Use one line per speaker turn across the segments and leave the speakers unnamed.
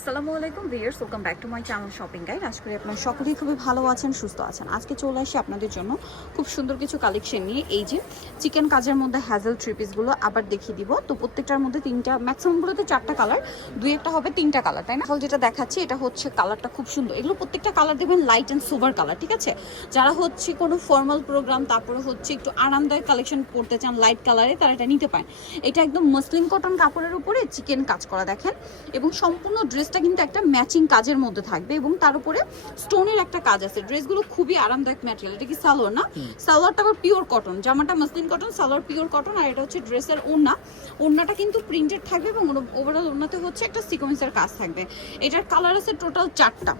আসসালামু আলাইকুম viewers welcome back to my channel shopping guide. আশা করি আপনারা সকলেই খুবই ভালো আছেন, সুস্থ আছেন। আজকে চলে আসি আপনাদের জন্য খুব সুন্দর কিছু কালেকশন নিয়ে। এই যে চিকেন কাজের মধ্যে হ্যাজেল থ্রি পিসগুলো আবার দেখিয়ে দিব। তো প্রত্যেকটার মধ্যে তিনটা ম্যাক্সিমামগুলোতে চারটা কালার দুই একটা হবে তিনটা কালার তাই না? আসলে যেটা দেখাচ্ছি, এটা হচ্ছে কালারটা খুব সুন্দর। এগুলো প্রত্যেকটা কালার দেবেন লাইট অ্যান্ড সোভার কালার ঠিক আছে? যারা হচ্ছে কোনো ফর্মাল প্রোগ্রাম তারপরে হচ্ছে একটু আরামদায়ক কালেকশন করতে চান লাইট কালারে তারা এটা নিতে পারেন। এটা একদম মসলিন কটন কাপড়ের উপরে চিকেন কাজ করা, দেখেন? এবং সম্পূর্ণ ড্রেসটা কিন্তু একটা ম্যাচিং কাজের মধ্যে থাকবে এবং তার উপরে স্টোনের একটা কাজ আছে। ড্রেসগুলো খুবই আরামদায়ক ম্যাটেরিয়াল এটা কি সালোয়ার না? সালোয়ারটা আবার পিওর কটন জামাটা muslin cotton salwar pure cotton আর এটা হচ্ছে ড্রেসের ওড়না। ওড়নাটা কিন্তু প্রিন্টেড থাকবে এবং ওভারঅল ওড়নাতে হচ্ছে একটা সিকোয়েন্সের কাজ থাকবে। এটার কালার আছে টোটাল চারটা।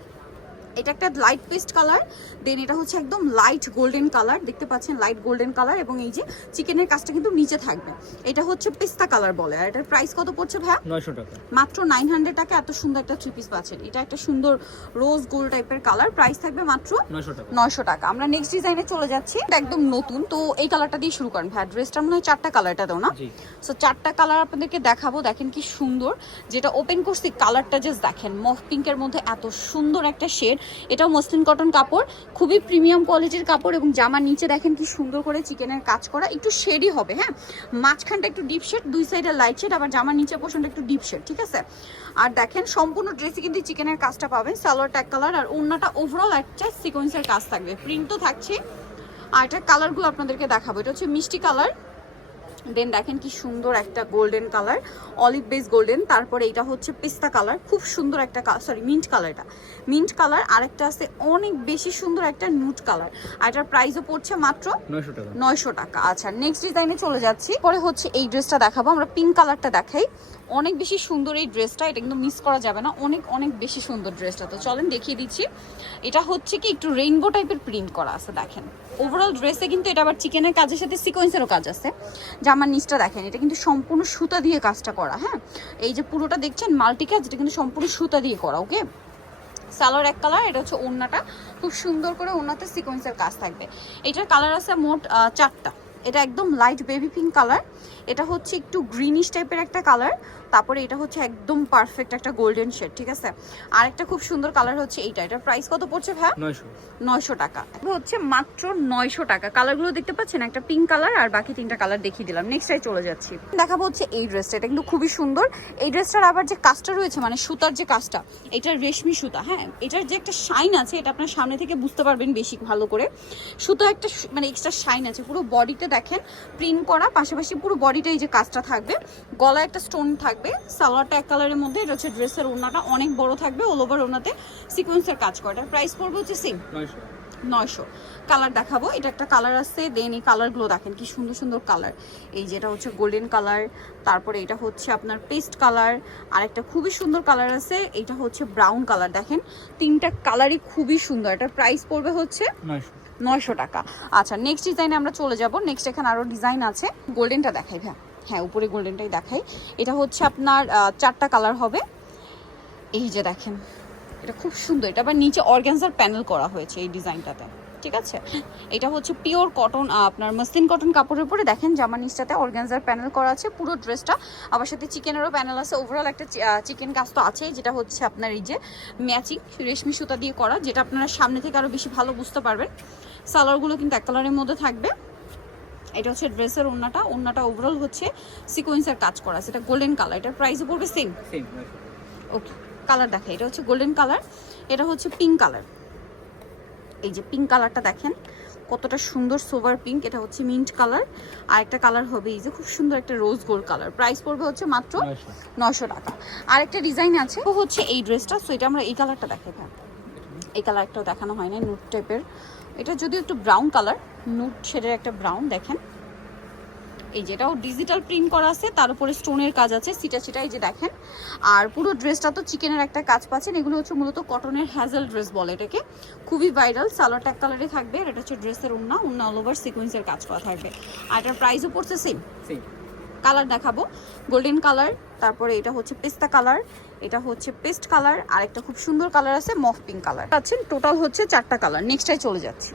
এটা একটা লাইট পেস্ট কালার দেন এটা হচ্ছে একদম লাইট গোল্ডেন কালার দেখতে পাচ্ছেন লাইট গোল্ডেন কালার এবং এই যে চিকেনের কাজটা কিন্তু নিচে থাকবে। এটা হচ্ছে পেস্তা কালার বলে আর এটার প্রাইস কত পড়ছে ভাইয়া?
নয়শো টাকা।
মাত্র নাইন হান্ড্রেড টাকা এত সুন্দর একটা থ্রি পিস পাচ্ছেন। এটা একটা সুন্দর রোজ গোল্ড টাইপের কালার প্রাইস থাকবে মাত্র
নয়শো টাকা।
আমরা নেক্সট ডিজাইনে চলে যাচ্ছি এটা একদম নতুন তো এই কালারটা দিয়ে শুরু করেন ভাই ড্রেসটা মনে হয় চারটা কালার এটা দাও না? সো চারটা কালার আপনাদেরকে দেখাবো দেখেন কি সুন্দর। যেটা ওপেন করছি কালারটা জাস্ট দেখেন মফ পিঙ্কের মধ্যে এত সুন্দর একটা শেড এটাও মসলিন কটন কাপড়, খুবই প্রিমিয়াম কোয়ালিটির কাপড় এবং জামার নিচে দেখেন কি সুন্দর করে চিকেনের কাজ করা, একটু শেডই হবে হ্যাঁ? মাঝখানটা একটু ডিপ শেড দুই সাইডে লাইট শেড আবার জামার নিচে পোর্শনটা একটু ডিপ শেড ঠিক আছে? আর দেখেন সম্পূর্ণ ড্রেসে কিন্তু চিকেনের কাজটা পাবেন, সালোয়ার ট্যাগ কালার আর অন্যটা ওভারঅল একটা সিকোয়েন্সের কাজ থাকবে প্রিন্টও থাকছে আর এটার কালারগুলো আপনাদেরকে দেখাবো, এটা হচ্ছে মিষ্টি কালার দেন দেখেন কি সুন্দর একটা golden colour olive base golden তারপরে এটা হচ্ছে পেস্তা কালার খুব সুন্দর একটা সরি মিন্ট কালারটা মিন্ট কালার আরেকটা আছে অনেক বেশি সুন্দর একটা নুট কালার আর এটার প্রাইসও পড়ছে মাত্র
নয়শো টাকা।
নয়শো টাকা। আচ্ছা নেক্সট ডিজাইনে চলে যাচ্ছি। পরে হচ্ছে এই ড্রেসটা দেখাবো আমরা পিঙ্ক কালারটা দেখাই। অনেক বেশি সুন্দর এই ড্রেসটা এটা কিন্তু মিস করা যাবে না অনেক অনেক বেশি সুন্দর ড্রেসটা তো চলেন দেখিয়ে দিচ্ছি। এটা হচ্ছে কি একটু রেইনবো টাইপের প্রিন্ট করা আছে দেখেন। ওভারঅল ড্রেসে কিন্তু এটা আবার চিকেনের কাজের সাথে সিকোয়েন্সেরও কাজ আছে। জামার নিচটা দেখেন, এটা কিন্তু সম্পূর্ণ সুতা দিয়ে কাজটা করা হ্যাঁ? এই যে পুরোটা দেখছেন মাল্টি কাজ এটা কিন্তু সম্পূর্ণ সুতা দিয়ে করা, ওকে? সালোয়ার এক কালার এটা হচ্ছে ওড়নাটা। খুব সুন্দর করে ওড়নাতে সিকোয়েন্সের কাজ থাকবে। এটার কালার আছে মোট চারটা। এটা একদম লাইট বেবি পিঙ্ক কালার এটা হচ্ছে একটু গ্রিনিশ টাইপের একটা কালার তারপরে এটা হচ্ছে একদম পারফেক্ট একটা গোল্ডেন শেড ঠিক আছে? আর একটা খুব সুন্দর কালার হচ্ছে এইটা। এটার প্রাইস কত পড়ছে ভাই
নয়শো।
টাকা। এটা হচ্ছে মাত্র নয়শো টাকা। কালারগুলো দেখতে পাচ্ছেন? একটা পিঙ্ক কালার আর বাকি তিনটা কালার দেখিয়ে দিলাম। নেক্সটাই চলে যাচ্ছি। দেখাবো হচ্ছে এই ড্রেসটা এটা কিন্তু খুবই সুন্দর। এই ড্রেসটার আবার যে কাজটা রয়েছে মানে সুতার যে কাজটা এটা রেশমি সুতা হ্যাঁ? এটার যে একটা শাইন আছে এটা আপনার সামনে থেকে বুঝতে পারবেন বেশি ভালো করে। সুতো একটা মানে এক্সট্রা শাইন আছে। পুরো বডিতে দেখেন প্রিন্ট করা পাশাপাশি পুরো বডিটা এই যে কাজটা থাকবে গলায় একটা স্টোন থাকবে সালোয়ারটা এক কালারের মধ্যে এটা হচ্ছে ড্রেসের ওনাটা অনেক বড় থাকবে অল ওভার ওড়নাতে সিকোয়েন্সের কাজ করা। এটার প্রাইস পড়বে হচ্ছে সেম
নয়শো।
কালার দেখাবো। এটা একটা কালার আছে দেন এই কালারগুলো দেখেন কি সুন্দর সুন্দর কালার এই যেটা হচ্ছে গোল্ডেন কালার তারপরে এটা হচ্ছে আপনার পেস্ট কালার আর একটা খুবই সুন্দর কালার আছে এটা হচ্ছে ব্রাউন কালার দেখেন তিনটা কালারই খুবই সুন্দর। এটার প্রাইস পড়বে হচ্ছে
নয়শো।
নয়শো টাকা। আচ্ছা নেক্সট ডিজাইনে আমরা চলে যাব। নেক্সট এখানে আরও ডিজাইন আছে। গোল্ডেনটা দেখাই ভাই হ্যাঁ উপরে গোল্ডেনটাই দেখাই। এটা হচ্ছে আপনার চারটা কালার হবে। এই যে দেখেন, এটা খুব সুন্দর। এটা আবার নিচে অর্গ্যানজার প্যানেল করা হয়েছে এই ডিজাইনটাতে, ঠিক আছে? এটা হচ্ছে পিওর কটন আপনার মসলিন কটন কাপড়ের উপরে। দেখেন জামার নিচটাতে অর্গ্যানজার প্যানেল করা আছে, পুরো ড্রেসটা। আবার সাথে চিকেনেরও প্যানেল আছে। ওভারঅল একটা চিকেন কাজ তো আছেই, যেটা হচ্ছে আপনার এই যে ম্যাচিং, রেশমি সুতা দিয়ে করা, যেটা আপনারা সামনে থেকে আরও বেশি ভালো বুঝতে পারবেন। সালোয়ারগুলো কিন্তু এক কালারের মধ্যে থাকবে। এটা হচ্ছে ড্রেসের ওড়নাটা ওড়নাটা ওভারঅল হচ্ছে সিকোয়েন্সের কাজ করা আছে এটা গোল্ডেন কালার এটার প্রাইসও পড়বে সেম
সেম
ওকে কালার দেখা এটা হচ্ছে গোল্ডেন কালার এটা হচ্ছে পিঙ্ক কালার এই যে পিঙ্ক কালারটা দেখেন কতটা সুন্দর সোভার পিঙ্ক এটা হচ্ছে মিন্ট কালার আর একটা কালার হবে এই যে খুব সুন্দর একটা রোজ গোল্ড কালার প্রাইস পড়বে হচ্ছে মাত্র নশো টাকা। আর একটা ডিজাইন আছে ও হচ্ছে এই ড্রেসটা সো এটা আমরা এই কালারটা দেখাই ভাই। এই কালারটাও দেখানো হয় না নুট টাইপের এটা যদিও একটু ব্রাউন কালার নুট শেডের একটা ব্রাউন দেখেন। এই যেটাও ডিজিটাল প্রিন্ট করা আছে, তার উপরে স্টোনের কাজ আছে, সিটা সিটা এই যে দেখেন। আর পুরো ড্রেসটা তো চিকেনের একটা কাজ পাচ্ছেন, এগুলো হচ্ছে মূলত কটনের হ্যাজেল ড্রেস বলে এটাকে। খুবই ভাইরাল সালোয়ার ট্যাক কালারে থাকবে, আর এটা হচ্ছে ড্রেসের উন্না উন্না অল ওভার সিকোয়েন্সের কাজ করা থাকবে। আর এটার প্রাইসও পড়ছে সেম
সেম
কালার দেখাবো। গোল্ডেন কালার তারপরে এটা হচ্ছে পেস্তা কালার এটা হচ্ছে পেস্ট কালার আর একটা খুব সুন্দর কালার আছে মফ পিঙ্ক কালার পাচ্ছেন টোটাল হচ্ছে চারটা কালার নেক্সটাই চলে যাচ্ছি।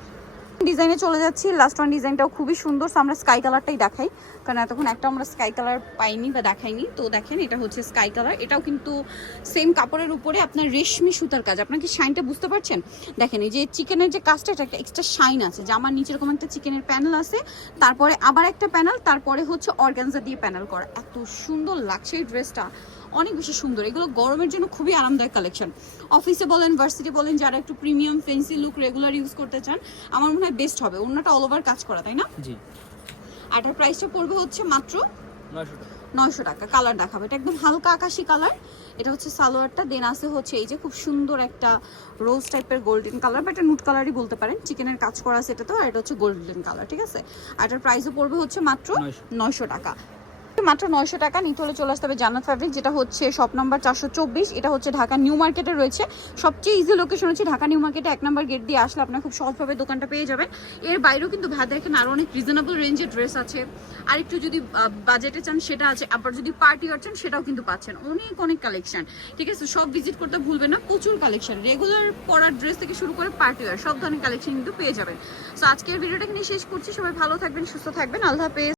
ডিজাইনে চলে যাচ্ছি। লাস্ট ওয়ান ডিজাইনটাও খুবই সুন্দর। সো আমরা স্কাই কালারটাই দেখাই। কারণ এতক্ষণ একটা আমরা স্কাই কালার পাইনি বা দেখাইনি। তো দেখেন, এটা হচ্ছে স্কাই কালার এটাও কিন্তু সেম কাপড়ের উপরে আপনার রেশমি সুতার কাজ। আপনার কি শাইনটা বুঝতে পারছেন? দেখেন, এই যে চিকেনের যে কাজটা, এটা একটা এক্সট্রা শাইন আছে। জামার নিচে এরকম একটা চিকেনের প্যানেল আছে। তারপরে আবার একটা প্যানেল তারপরে হচ্ছে অর্গানজা দিয়ে প্যানেল করা। এত সুন্দর লাগছে এই ড্রেসটা অনেক বেশি সুন্দর। এগুলো গরমের জন্য খুবই আরামদায়ক কালেকশন অফিসে বলেন ভার্সিটি বলেন যারা একটু premium fancy look regular use করতে চান আমার মনে হয় বেস্ট হবে। অন্যটা অল ওভার কাজ করা তাই না?
জি।
আর এটার প্রাইসটা পড়বে হচ্ছে মাত্র নয়শো টাকা। কালার দেখাবে। এটা একদম হালকা আকাশি কালার এটা হচ্ছে সালোয়ারটা দেন আছে হচ্ছে এই যে খুব সুন্দর একটা রোজ টাইপের গোল্ডেন কালার বা এটা নুট কালারই বলতে পারেন। চিকেনের কাজ করা আছে এটা তো আর এটা হচ্ছে গোল্ডেন কালার ঠিক আছে? আর এটার প্রাইসও পড়বে হচ্ছে মাত্র
900
নয়শো টাকা। মাত্র নয়শো টাকা। নিতে হলে চলে আসতে হবে জান্নাত ফ্যাব্রিক যেটা হচ্ছে শপ নাম্বার চারশো চব্বিশ। এটা হচ্ছে ঢাকা নিউ মার্কেটে রয়েছে। সবচেয়ে ইজি লোকেশন হচ্ছে ঢাকা নিউ মার্কেটে এক নম্বর গেট দিয়ে আসলে আপনার খুব সহজভাবে দোকানটা পেয়ে যাবেন। এর বাইরেও কিন্তু ভাত দেখেন আরও অনেক রিজনেবল রেঞ্জের ড্রেস আছে। আর একটু যদি বাজেটে চান, সেটা আছে। আবার যদি পার্টি আর চান, সেটাও কিন্তু পাচ্ছেন। অনেক অনেক কালেকশন ঠিক আছে? সব ভিজিট করতে ভুলবেন না। প্রচুর কালেকশন রেগুলার পরার ড্রেস থেকে শুরু করে পার্টি ওয়ার সব ধরনের কালেকশন কিন্তু পেয়ে যাবেন। সো আজকের ভিডিওটা এখানে শেষ করছি। সবাই ভালো থাকবেন, সুস্থ থাকবেন। আল্লাহ হাফেজ।